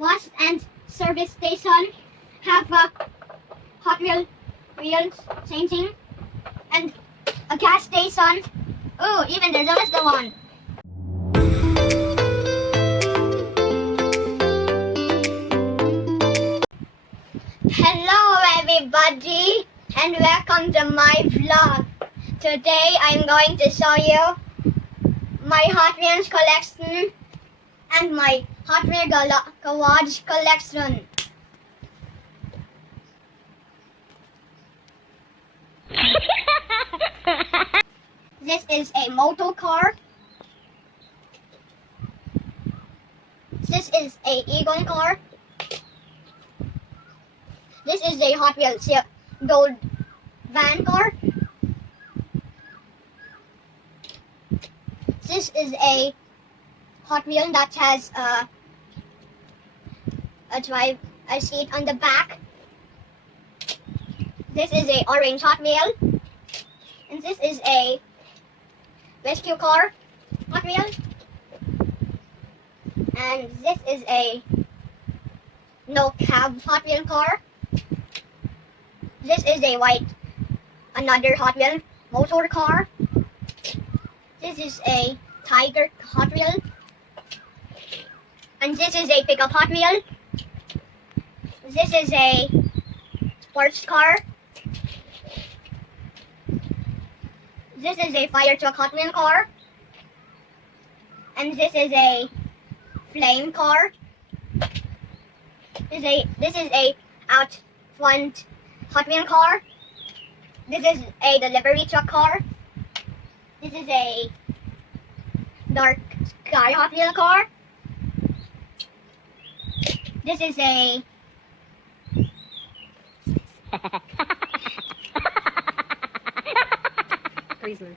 wash and service station have a Hot wheels changing and a gas station. Oh, even there's always the one. Hello everybody and welcome to my vlog. Today I'm going to show you my Hot Wheels collection and my Hot Wheels garage collection. This is a motor car. This is a Eagle car. This is a Hot Wheels gold van car. This is a Hot Wheel that has a seat on the back. This is a orange Hot Wheel. And this is a rescue car Hot Wheel. And this is a no cab Hot Wheel car. This is a another Hot Wheel motor car. This is a Tiger Hot Wheel. And this is a pickup Hot Wheel. This is a sports car. This is a fire truck Hot Wheel car. And this is a flame car. This is a out front Hot Wheel car. This is a delivery truck car. This is a dark sky Hot Wheel car. This is a Grizzler.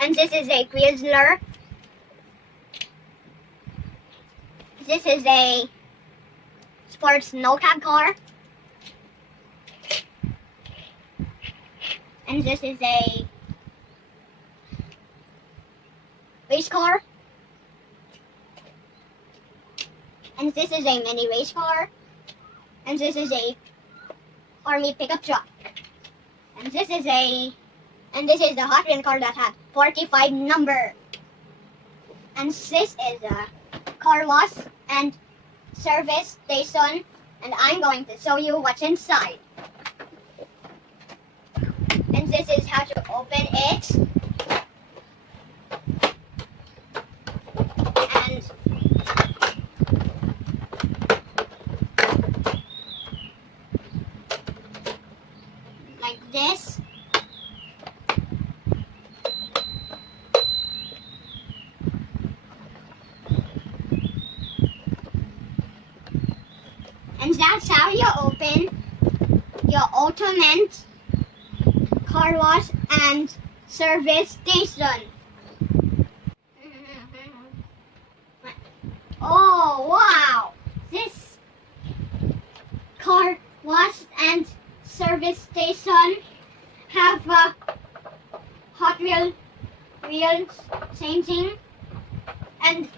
And this is a Grizzler. This is a sports no cab car. And this is a race car. And this is a mini race car. And this is a army pickup truck. And this is the Hot Wheel car that had 45 number. And this is a car wash and service station. And I'm going to show you what's inside. And this is how to open it. And like this. And that's how you open your ultimate car wash and service station. Oh wow! This car wash and service station have a Hot wheels changing and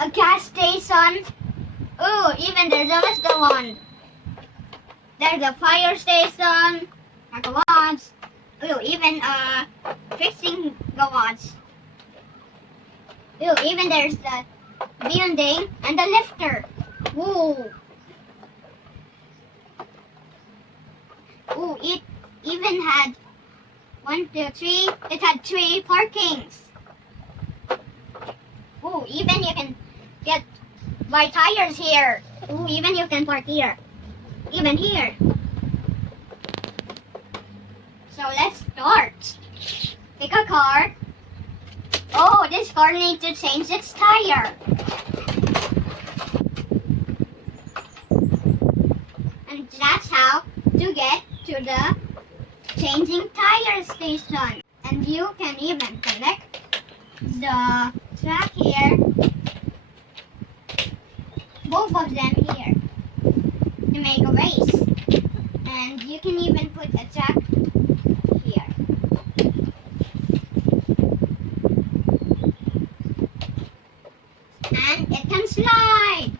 a gas station. Oh, even there's always the one. There's a fire station, a garage. Oh, even fixing garage. Oh, even there's the building and the lifter. Ooh. Ooh, it even had 1, 2, 3. It had 3 parkings. Ooh, even you can buy tires here. Ooh, even you can park here. Even here. So let's start. Pick a car. Oh, this car needs to change its tire. And that's how to get to the changing tire station. And you can even connect the track here. Both of them here to make a race. And you can even put a track here. And it can slide.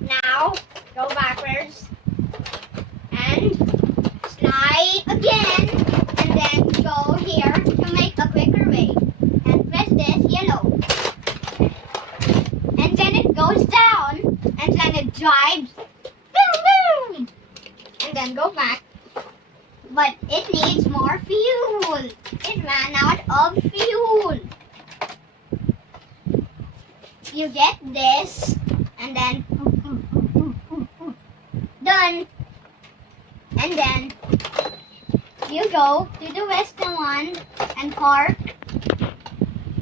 Now, go backwards. And slide again. And then go here to make a quicker way. And press this yellow. And then it goes down. And then it drives. Boom, boom. And then go back. But it needs more fuel. It ran out of fuel. You get this. And then done. And then you go to the restaurant and park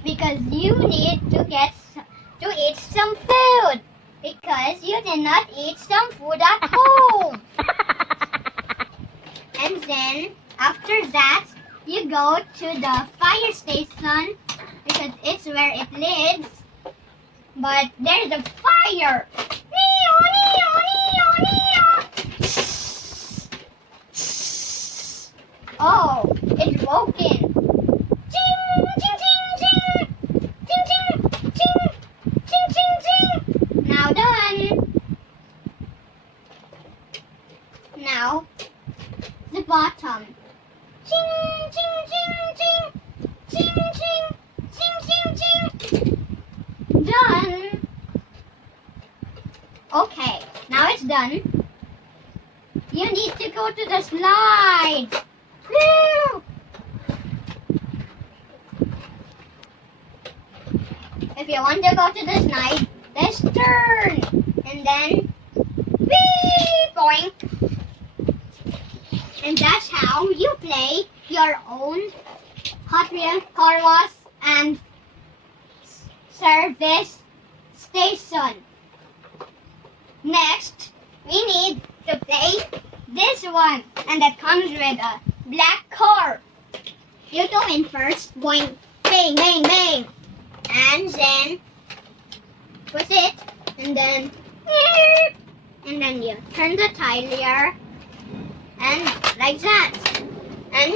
because you need to eat some food because you did not eat some food at home. And then after that you go to the fire station because it's where it lives. But there's a fire. Oh, it's broken. Ching, ching, ching, ching. Ching, ching, ching. Ching, ching, ching. Now done. Now, the bottom. Ching, ching, ching, ching. Ching, ching. Ching, ching, ching. Done. Okay, now it's done. You need to go to the slide. Woo! If you want to go to the slide, let's turn. And then, wee, boink. And that's how you play your own Hot Wheels car wash and service station. Next, we need to play this one, and that comes with a black car. You go in first, going bang, bang, bang, and then push it, and then you turn the tire, and like that, and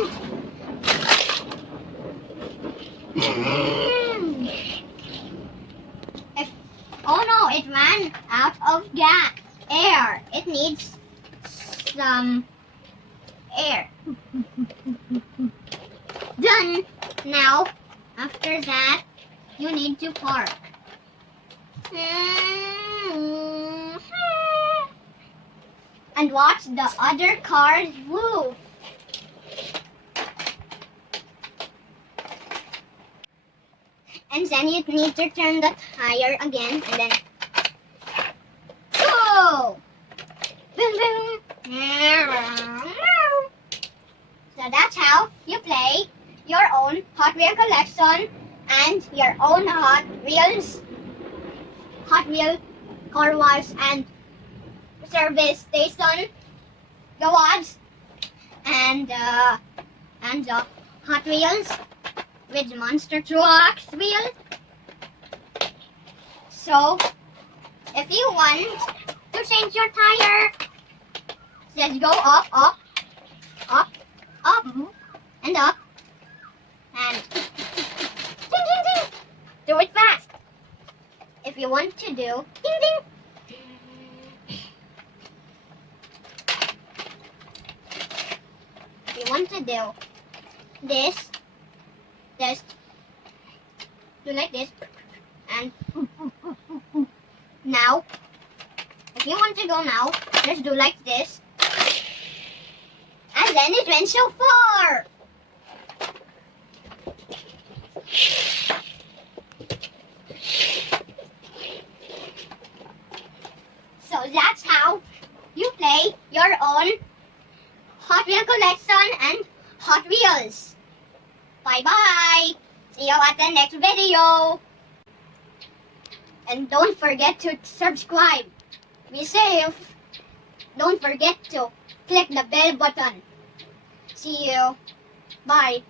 oh no, it ran out of air. It needs some air. Done. Now, after that, you need to park. And watch the other cars move. And then you need to turn the tire again and then go! Boom, boom! So that's how you play your own Hot Wheel collection and your own Hot Wheel car wash and service station garage and the Hot Wheels with monster trucks wheel. So if you want to change your tire, just go up, up, up, up, and up, and ding, ding, ding. Do it fast. If you want to do ding, ding. If you want to do this, just do like this, and now, if you want to go now, just do like this, and then it went so far. So that's how you play your own Hot Wheel collection and Hot Wheels. Bye-bye. See you at the next video. And don't forget to subscribe. Be safe. Don't forget to click the bell button. See you. Bye.